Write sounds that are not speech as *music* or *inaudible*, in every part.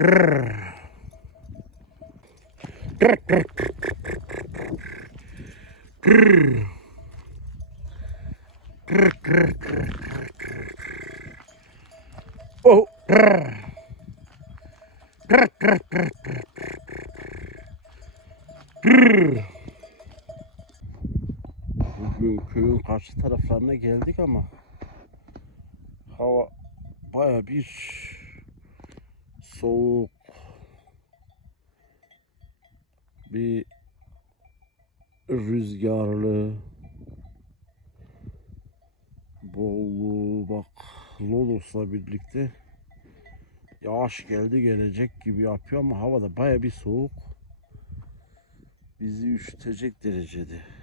Oh. Bugün köyün karşı taraflarına geldik ama hava baya bir soğuk bir rüzgarlı bollu bak Lodos'la birlikte yağış geldi gelecek gibi yapıyor ama havada baya bir soğuk bizi üşütecek derecede.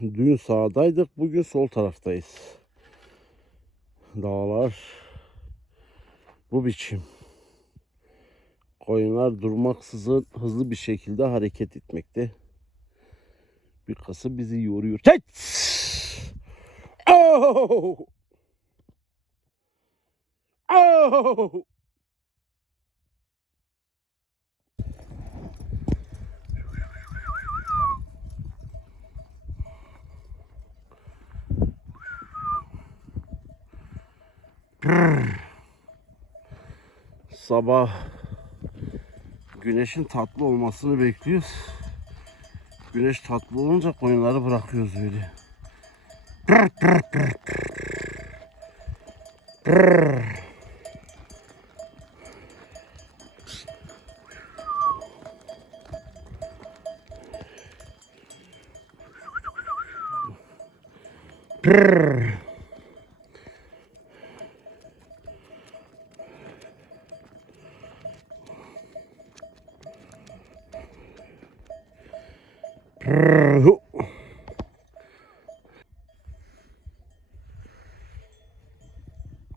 Dün sağdaydık, bugün sol taraftayız. Dağlar bu biçim. Koyunlar durmaksızın hızlı bir şekilde hareket etmekte. Bir kası bizi yoruyor. Çek! Oh! Oh! Sabah güneşin tatlı olmasını bekliyoruz. Güneş tatlı olunca koyunları bırakıyoruz böyle.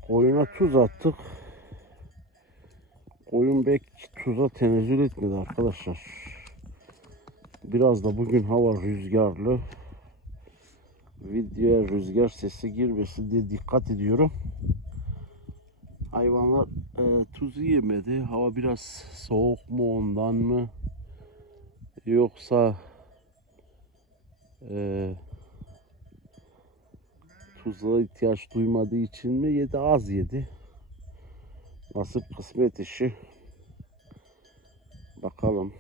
Koyuna tuz attık. Koyun bek tuza tenezzül etmedi arkadaşlar. Biraz da bugün hava rüzgarlı. Videoya rüzgar sesi girmesin diye dikkat ediyorum. Hayvanlar e, tuzu yemedi. Hava biraz soğuk mu ondan mı? Yoksa e, tuza ihtiyaç duymadığı için mi yedi az yedi. Nasip kısmet işi. Bakalım.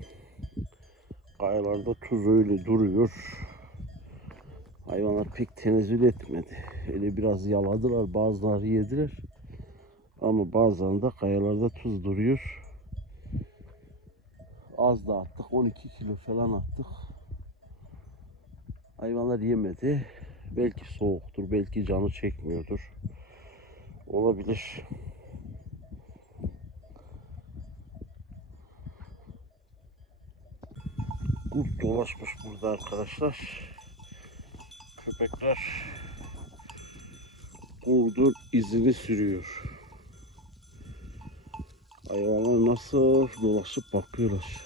Kayalarda tuz öyle duruyor. Hayvanlar pek tenezzül etmedi. Öyle biraz yaladılar, bazıları yediler. Ama bazılarında kayalarda tuz duruyor. Az da attık, 12 kilo falan attık. Hayvanlar yemedi. Belki soğuktur, belki canı çekmiyordur. Olabilir. Kurt dolaşmış burada arkadaşlar. Köpekler kurdun izini sürüyor. Hayvanlar nasıl dolaşıp bakıyorlar.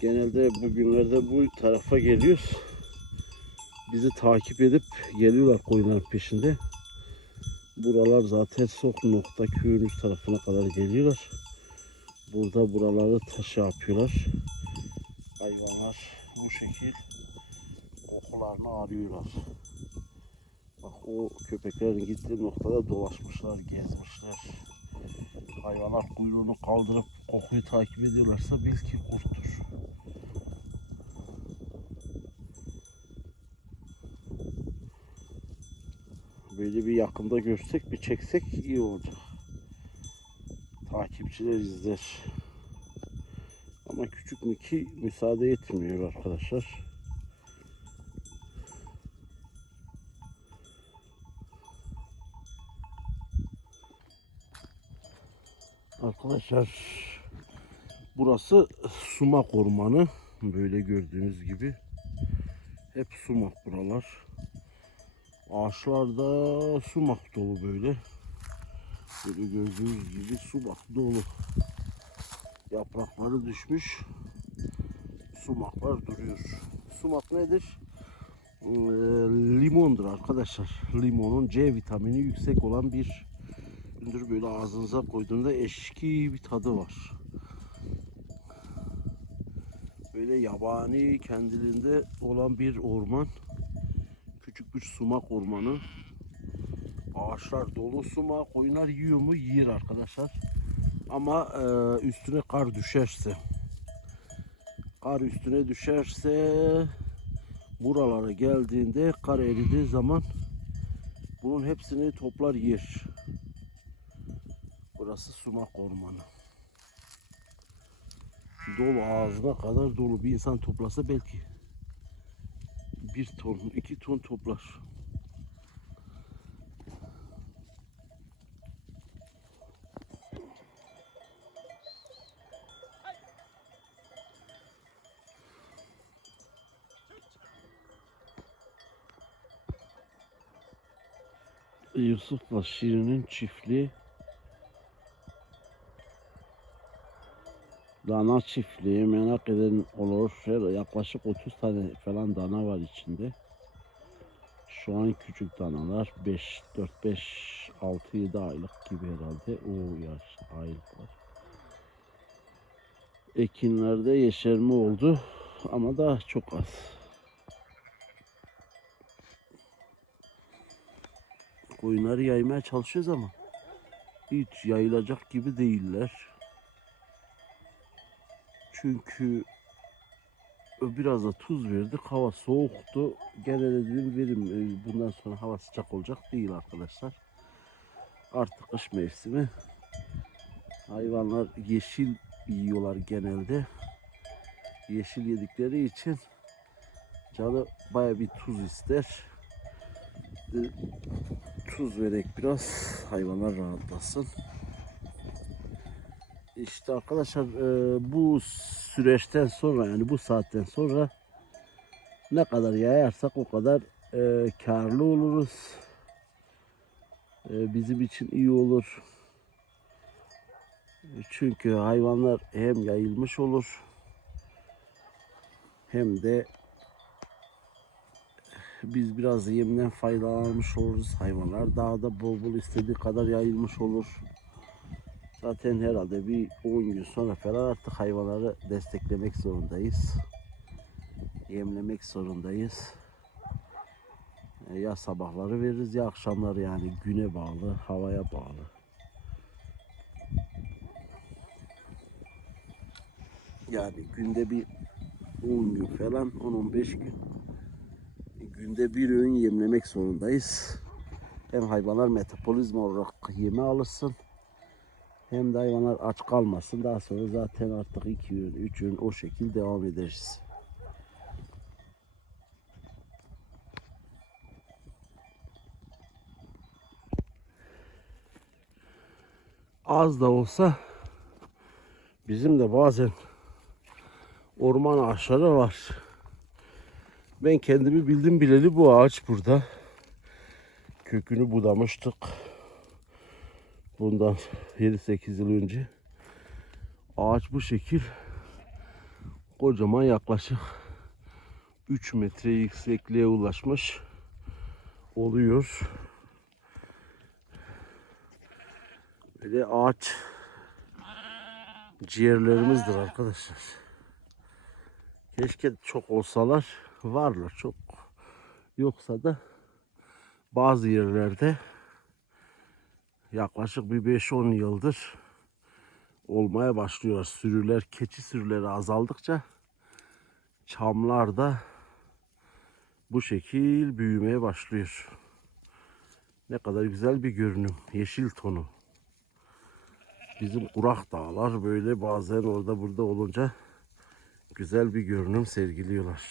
Genelde bugünlerde bu tarafa geliyoruz bizi takip edip geliyorlar koyunların peşinde. Buralar zaten sok nokta köyün üst tarafına kadar geliyorlar. Burada buraları taşı yapıyorlar. Hayvanlar bu şekil kokularını arıyorlar. Bak o köpeklerin gittiği noktada dolaşmışlar, gezmişler. Hayvanlar kuyruğunu kaldırıp kokuyu takip ediyorlarsa bil ki kurttur. Böyle bir yakında görsek bir çeksek iyi olacak. Takipçiler izler. Ama küçük Miki müsaade etmiyor arkadaşlar. Arkadaşlar burası sumak ormanı. Böyle gördüğünüz gibi. Hep sumak buralar. Ağaçlarda sumak dolu böyle. Böyle gördüğünüz gibi sumak dolu. Yaprakları düşmüş. sumaklar duruyor. Sumak nedir? Ee, limondur arkadaşlar. Limonun C vitamini yüksek olan bir üründür. Böyle ağzınıza koyduğunda eşki bir tadı var. Böyle yabani kendiliğinde olan bir orman. Küçük bir sumak ormanı. Ağaçlar dolu sumak. Koyunlar yiyor mu? Yiyir arkadaşlar. Ama e, üstüne kar düşerse kar üstüne düşerse buralara geldiğinde kar eridiği zaman bunun hepsini toplar yer. Burası sumak ormanı. Dolu ağzına kadar dolu bir insan toplasa belki bir ton, iki ton toplar. Yusuf'la Şirin'in çiftliği dana çiftliği merak eden olur. Şöyle yaklaşık 30 tane falan dana var içinde. Şu an küçük danalar 5, 4, 5, 6, 7 aylık gibi herhalde. O yaş aylıklar. Ekinlerde yeşerme oldu ama da çok az. Koyunları yaymaya çalışıyoruz ama hiç yayılacak gibi değiller. Çünkü biraz da tuz verdik. Hava soğuktu. Gene de dedim verim e, bundan sonra hava sıcak olacak değil arkadaşlar. Artık kış mevsimi. Hayvanlar yeşil yiyorlar genelde. Yeşil yedikleri için canı baya bir tuz ister. E, tuz vererek biraz hayvanlar rahatlasın. İşte arkadaşlar e, bu süreçten sonra yani bu saatten sonra ne kadar yayarsak o kadar e, karlı oluruz. E, bizim için iyi olur. Çünkü hayvanlar hem yayılmış olur hem de biz biraz yemden faydalanmış oluruz. Hayvanlar daha da bol bol istediği kadar yayılmış olur. Zaten herhalde bir 10 gün sonra falan artık hayvanları desteklemek zorundayız. Yemlemek zorundayız. E, Ya sabahları veririz ya akşamları yani güne bağlı, havaya bağlı. Yani günde bir 10 gün falan, 10-15 gün günde bir öğün yemlemek zorundayız. Hem hayvanlar metabolizma olarak yeme alırsın. Hem de hayvanlar aç kalmasın. Daha sonra zaten artık iki öğün, üç öğün o şekilde devam ederiz. Az da olsa bizim de bazen orman ağaçları var. Ben kendimi bildim bileli bu ağaç burada. Kökünü budamıştık. Bundan *laughs* 7-8 yıl önce. Ağaç bu şekil. Kocaman yaklaşık 3 metre yüksekliğe ulaşmış oluyor. Böyle ağaç ciğerlerimizdir arkadaşlar. Keşke çok olsalar varlar çok. Yoksa da bazı yerlerde yaklaşık bir 5-10 yıldır olmaya başlıyorlar. Sürüler, keçi sürüleri azaldıkça çamlar da bu şekil büyümeye başlıyor. Ne kadar güzel bir görünüm. Yeşil tonu. Bizim kurak dağlar böyle bazen orada burada olunca güzel bir görünüm sergiliyorlar.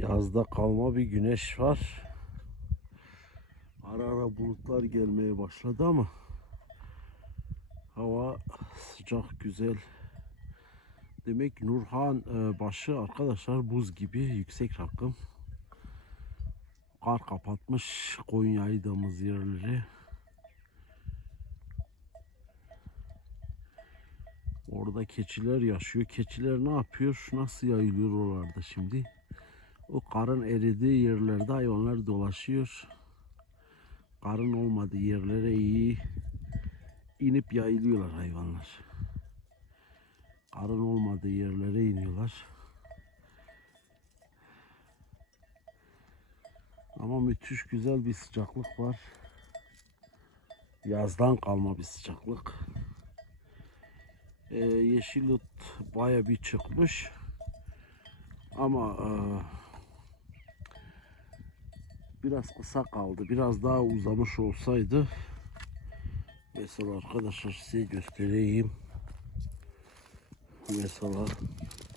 Yazda kalma bir güneş var. Ara ara bulutlar gelmeye başladı ama hava sıcak güzel. Demek Nurhan e, başı arkadaşlar buz gibi yüksek rakım. Kar kapatmış koyun yaydığımız yerleri. Orada keçiler yaşıyor. Keçiler ne yapıyor? Nasıl yayılıyor oralarda şimdi? O karın eridiği yerlerde hayvanlar dolaşıyor. Karın olmadığı yerlere iyi inip yayılıyorlar hayvanlar. Karın olmadığı yerlere iniyorlar. Ama müthiş güzel bir sıcaklık var. Yazdan kalma bir sıcaklık. Ee, yeşil ot baya bir çıkmış. Ama e, biraz kısa kaldı. Biraz daha uzamış olsaydı mesela arkadaşlar size göstereyim. Mesela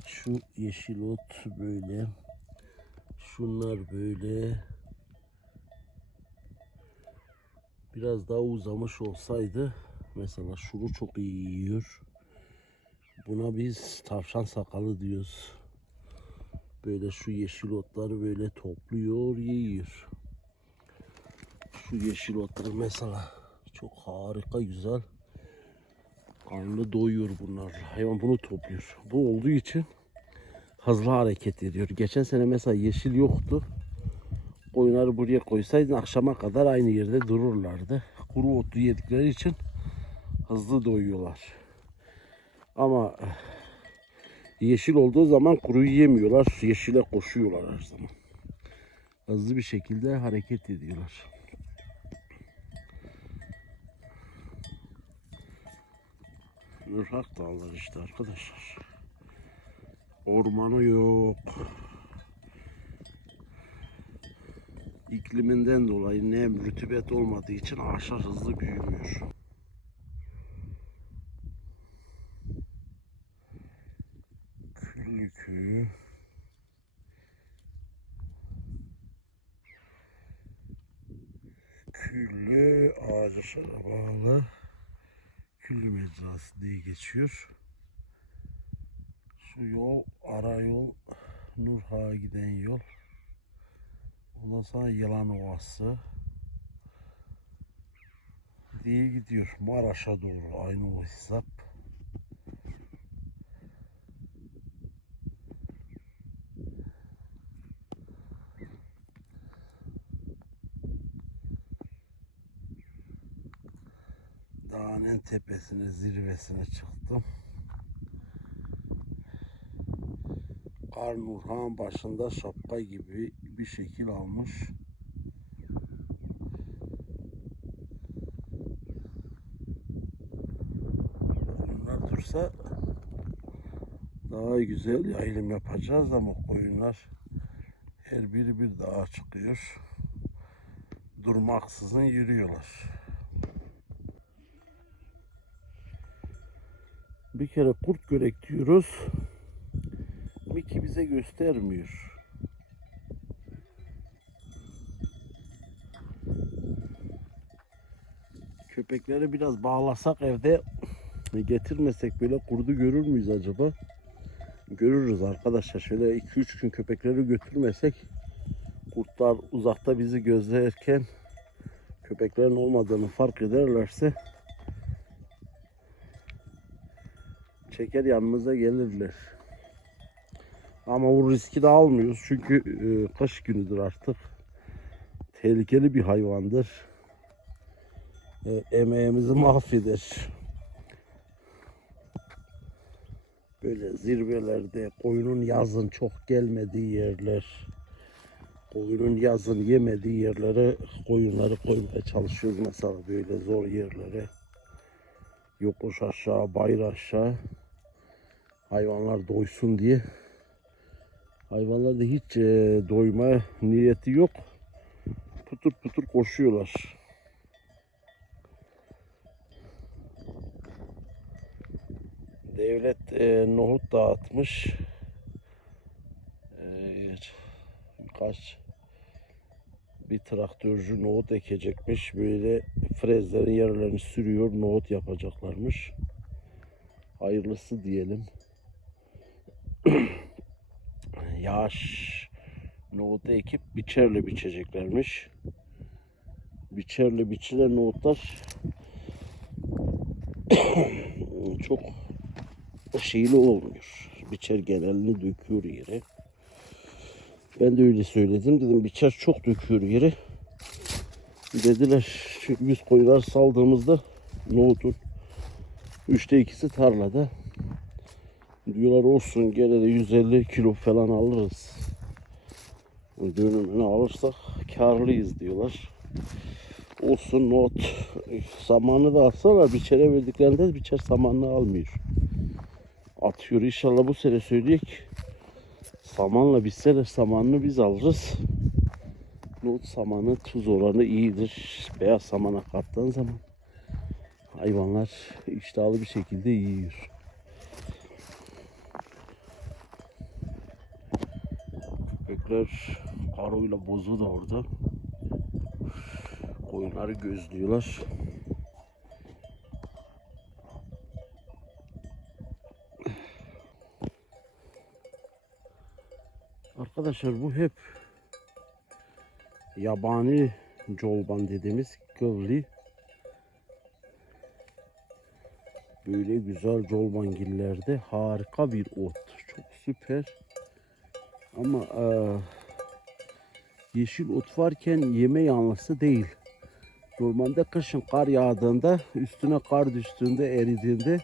şu yeşil ot böyle. Şunlar böyle. Biraz daha uzamış olsaydı mesela şunu çok iyi yiyor. Buna biz tavşan sakalı diyoruz. Böyle şu yeşil otları böyle topluyor, yiyor. Şu yeşil otlar mesela çok harika güzel. Karnı doyuyor bunlar. Hayvan bunu topluyor. Bu olduğu için hızlı hareket ediyor. Geçen sene mesela yeşil yoktu. Koyunları buraya koysaydın akşama kadar aynı yerde dururlardı. Kuru otu yedikleri için hızlı doyuyorlar. Ama yeşil olduğu zaman kuruyu yemiyorlar. Yeşile koşuyorlar her zaman. Hızlı bir şekilde hareket ediyorlar. Nurhak dağları işte arkadaşlar. Ormanı yok. İkliminden dolayı nem, rütubet olmadığı için ağaçlar hızlı büyümüyor. Küllü köyü. Ağaçlara bağlı Küllü Mecrası diye geçiyor. Şu yol ara yol Nurha'ya giden yol. Ondan sonra Yılan Ovası diye gidiyor. Maraş'a doğru aynı o hesap. Dağın en tepesine, zirvesine çıktım. Kar Nurhan başında şapka gibi bir şekil almış. Bunlar dursa daha güzel yayılım yapacağız ama koyunlar her biri bir dağa çıkıyor. Durmaksızın yürüyorlar. Bir kere kurt görek diyoruz. Miki bize göstermiyor. Köpekleri biraz bağlasak evde getirmesek böyle kurdu görür müyüz acaba? Görürüz arkadaşlar. Şöyle 2-3 gün köpekleri götürmesek kurtlar uzakta bizi gözlerken köpeklerin olmadığını fark ederlerse çeker yanımıza gelirler. Ama bu riski de almıyoruz çünkü e, kış günüdür artık. Tehlikeli bir hayvandır. E, emeğimizi mahveder. Böyle zirvelerde koyunun yazın çok gelmediği yerler, koyunun yazın yemediği yerlere koyunları koymaya çalışıyoruz mesela böyle zor yerlere. Yokuş aşağı, bayır aşağı hayvanlar doysun diye. Hayvanlarda hiç e, doyma niyeti yok. Putur putur koşuyorlar. Devlet e, nohut dağıtmış. E, kaç bir traktörcü nohut ekecekmiş. Böyle frezlerin yerlerini sürüyor. Nohut yapacaklarmış. Hayırlısı diyelim. *clears throat* Yağış Nohutu ekip biçerle biçeceklermiş. Biçerle biçilen nohutlar *clears throat* çok şeyli olmuyor. Biçer genelini döküyor yere. Ben de öyle söyledim. Dedim biçer çok döküyor yere. Dediler çünkü biz koyunlar saldığımızda nohutun üçte ikisi tarlada. Diyorlar olsun gene de 150 kilo falan alırız. Dönümünü alırsak karlıyız diyorlar. Olsun not. Samanı da alsalar biçere verdiklerinde biçer samanını almıyor. Atıyor inşallah bu sene söyleyek. Samanla bitseler samanını biz alırız. Not samanı tuz oranı iyidir. Beyaz samana kattığın zaman hayvanlar iştahlı bir şekilde yiyor. Köpekler karıyla bozu da orada. Koyunları gözlüyorlar. Arkadaşlar bu hep yabani colban dediğimiz kıvli böyle güzel colbangillerde harika bir ot. Çok süper. Ama eee, yeşil ot varken yeme yanlısı değil. Normalde kışın kar yağdığında, üstüne kar düştüğünde, eridiğinde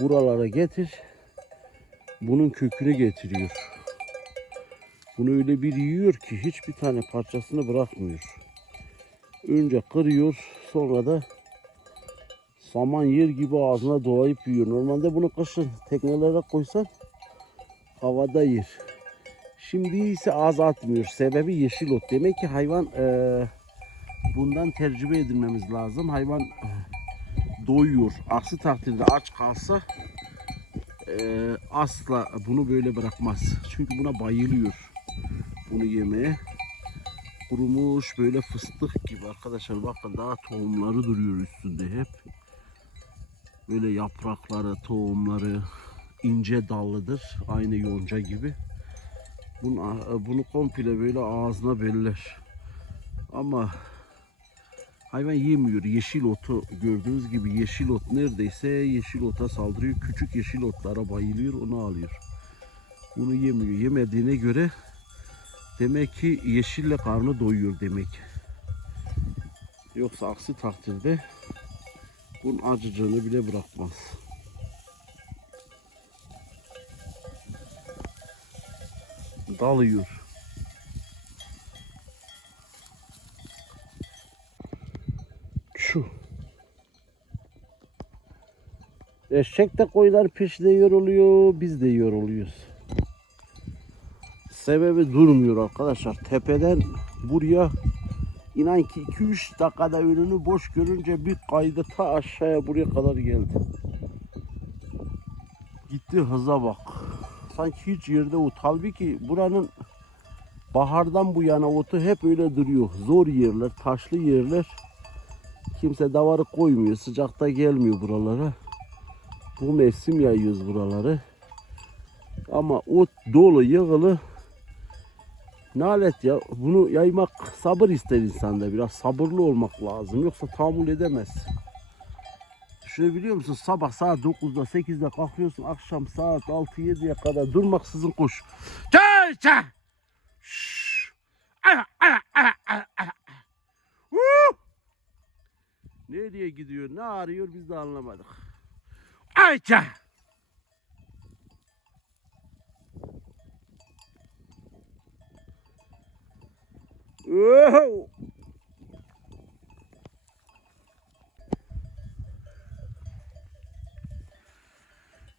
buralara getir. Bunun kökünü getiriyor. Bunu öyle bir yiyor ki hiçbir tane parçasını bırakmıyor. Önce kırıyor, sonra da saman yer gibi ağzına dolayıp yiyor. Normalde bunu kışın teknelere koysan havada yer. Şimdi ise az atmıyor. Sebebi yeşil ot. Demek ki hayvan eee, bundan tercüme edilmemiz lazım. Hayvan eee, doyuyor. Aksi takdirde aç kalsa eee, asla bunu böyle bırakmaz. Çünkü buna bayılıyor. Bunu yemeye. Kurumuş böyle fıstık gibi arkadaşlar. Bakın daha tohumları duruyor üstünde hep. Böyle yaprakları, tohumları ince dallıdır. Aynı yonca gibi. Bunu, bunu komple böyle ağzına beller. Ama hayvan yemiyor. Yeşil otu gördüğünüz gibi yeşil ot neredeyse yeşil ota saldırıyor. Küçük yeşil otlara bayılıyor onu alıyor. Bunu yemiyor. Yemediğine göre demek ki yeşille karnı doyuyor demek. Yoksa aksi takdirde bunun acıcığını bile bırakmaz. Dalıyor. Şu. Eşek de koyular peşinde yoruluyor, biz de yoruluyoruz. Sebebi durmuyor arkadaşlar. Tepeden buraya inan ki 2-3 dakikada önünü boş görünce bir kaydı ta aşağıya buraya kadar geldi. Gitti hıza bak sanki hiç yerde ot. Halbuki buranın bahardan bu yana otu hep öyle duruyor. Zor yerler, taşlı yerler. Kimse davarı koymuyor. Sıcakta gelmiyor buralara. Bu mevsim yayıyoruz buraları. Ama ot dolu, yığılı. Nalet ya. Bunu yaymak sabır ister insanda. Biraz sabırlı olmak lazım. Yoksa tahammül edemez. Düşünebiliyor musun? Sabah saat 9'da 8'de kalkıyorsun. Akşam saat 6-7'ye kadar durmaksızın koş. Ana. Huu! Nereye gidiyor? Ne arıyor biz de anlamadık. Ayça. Oh!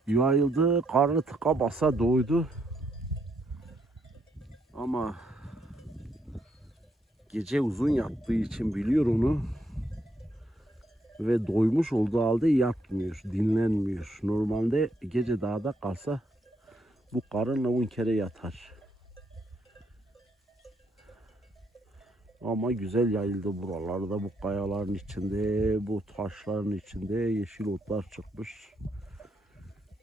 Yayıldı, karnı tıka basa doydu. Ama gece uzun yattığı için biliyor onu. Ve doymuş olduğu halde yatmıyor, dinlenmiyor. Normalde gece dağda kalsa bu karınla on kere yatar. Ama güzel yayıldı buralarda, bu kayaların içinde, bu taşların içinde yeşil otlar çıkmış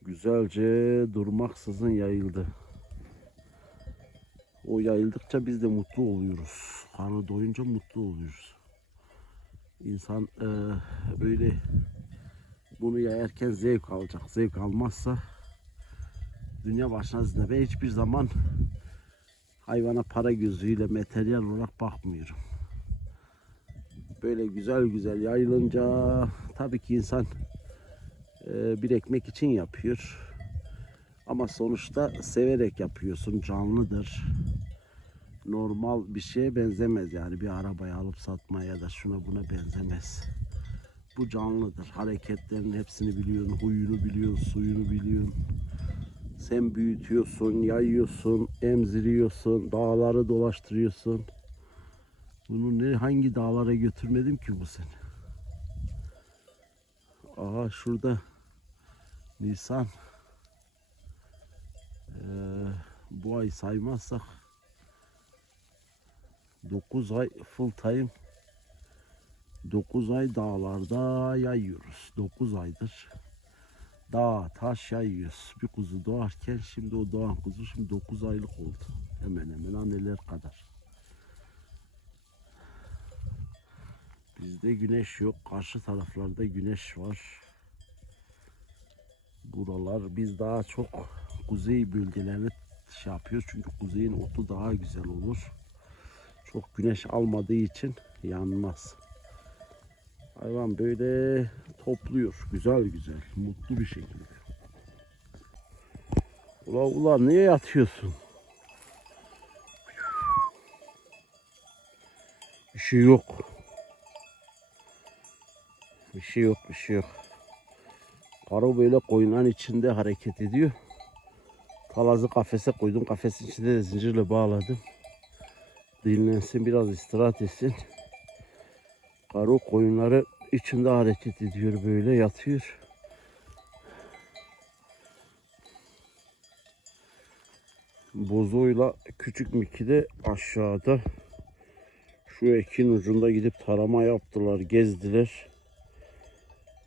güzelce durmaksızın yayıldı. O yayıldıkça biz de mutlu oluyoruz. Karnı doyunca mutlu oluyoruz. İnsan eee, böyle bunu yayarken zevk alacak. Zevk almazsa dünya başına zinde. Ben hiçbir zaman hayvana para gözüyle materyal olarak bakmıyorum. Böyle güzel güzel yayılınca tabii ki insan bir ekmek için yapıyor. Ama sonuçta severek yapıyorsun. Canlıdır. Normal bir şeye benzemez yani bir arabayı alıp satmaya ya da şuna buna benzemez. Bu canlıdır. Hareketlerin hepsini biliyorsun, huyunu biliyorsun, suyunu biliyorsun. Sen büyütüyorsun, yayıyorsun, emziriyorsun, dağları dolaştırıyorsun. Bunu ne hangi dağlara götürmedim ki bu sene? Aha şurada Nisan ee, bu ay saymazsak 9 ay full time 9 ay dağlarda yayıyoruz. 9 aydır dağ taş yayıyoruz. Bir kuzu doğarken şimdi o doğan kuzu şimdi 9 aylık oldu. Hemen hemen anneler kadar. Bizde güneş yok. Karşı taraflarda güneş var. Buralar biz daha çok kuzey bölgelerini şey yapıyoruz. Çünkü kuzeyin otu daha güzel olur. Çok güneş almadığı için yanmaz. Hayvan böyle topluyor. Güzel güzel. Mutlu bir şekilde. Ula ula niye yatıyorsun? Bir şey yok. Bir şey yok, bir şey yok. Karı böyle koyunların içinde hareket ediyor. Palazı kafese koydum. Kafesin içinde de zincirle bağladım. Dinlensin, biraz istirahat etsin. Karı koyunları içinde hareket ediyor böyle yatıyor. Bozoyla küçük Miki de aşağıda. Şu ekin ucunda gidip tarama yaptılar, gezdiler.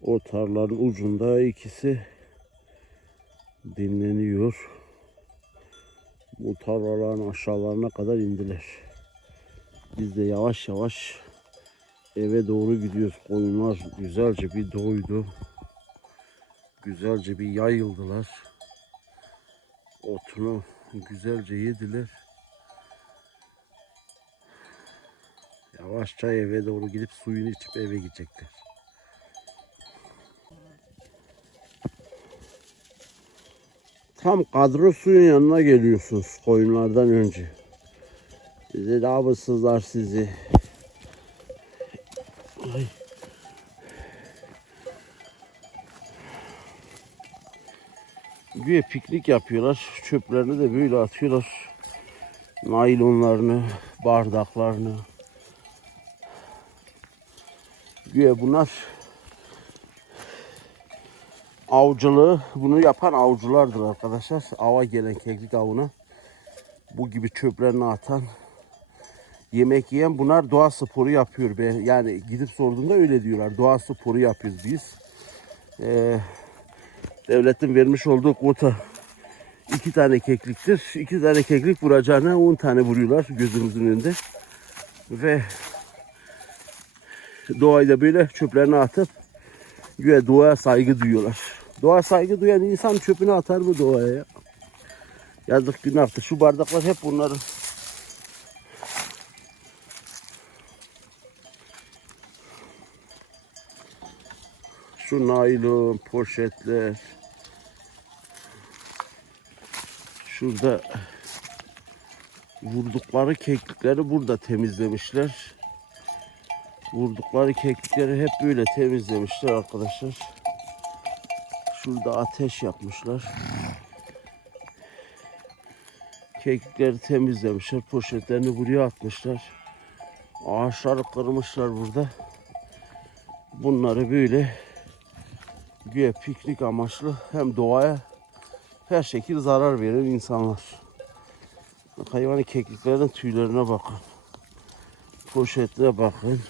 O tarlanın ucunda ikisi dinleniyor. Bu tarlaların aşağılarına kadar indiler. Biz de yavaş yavaş eve doğru gidiyoruz. Koyunlar güzelce bir doydu. Güzelce bir yayıldılar. Otunu güzelce yediler. Yavaşça eve doğru gidip suyunu içip eve gidecekler. Tam kadro suyun yanına geliyorsunuz koyunlardan önce. Size de abısızlar sizi. Ay. Güya piknik yapıyorlar. Çöplerini de böyle atıyorlar. Naylonlarını, bardaklarını. Güya bunlar avcılığı bunu yapan avcılardır arkadaşlar. Ava gelen keklik avına bu gibi çöplerini atan yemek yiyen bunlar doğa sporu yapıyor. be. Yani gidip sorduğunda öyle diyorlar. Doğa sporu yapıyoruz biz. Ee, devletin vermiş olduğu kota iki tane kekliktir. İki tane keklik vuracağına on tane vuruyorlar gözümüzün önünde. Ve doğayı da böyle çöplerini atıp güya doğaya saygı duyuyorlar. Doğa saygı duyan insan çöpünü atar mı doğaya ya? Yazık günahtır. Şu bardaklar hep bunların. Şu naylon, poşetler. Şurada vurdukları keklikleri burada temizlemişler. Vurdukları keklikleri hep böyle temizlemişler arkadaşlar. Şurada ateş yapmışlar. Kekikleri temizlemişler. Poşetlerini buraya atmışlar. Ağaçları kırmışlar burada. Bunları böyle güya piknik amaçlı hem doğaya her şekil zarar veren insanlar. Hayvanın kekliklerin tüylerine bakın. Poşetlere bakın.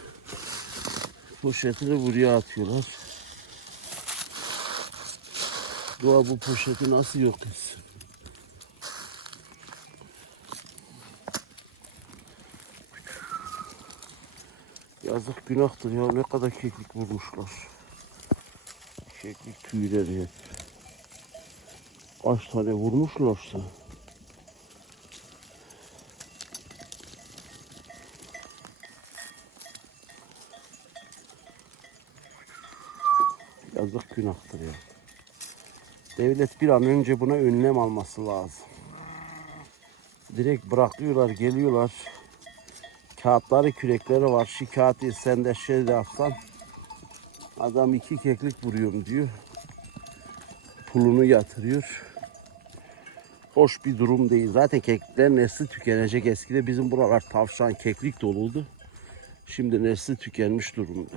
Poşetini buraya atıyorlar. Doğa bu poşeti nasıl yok etsin? Yazık günahtır ya ne kadar keklik vurmuşlar. Keklik tüyleri hep. Kaç tane vurmuşlarsa. Yazık günahtır ya. Devlet bir an önce buna önlem alması lazım. Direkt bırakıyorlar, geliyorlar. Kağıtları, kürekleri var. Şu kağıt sen de şey de yapsan adam iki keklik vuruyorum diyor. Pulunu yatırıyor. Hoş bir durum değil. Zaten kekliklerin nesli tükenecek. Eskide bizim buralar tavşan, keklik doluydu. Şimdi nesli tükenmiş durumda.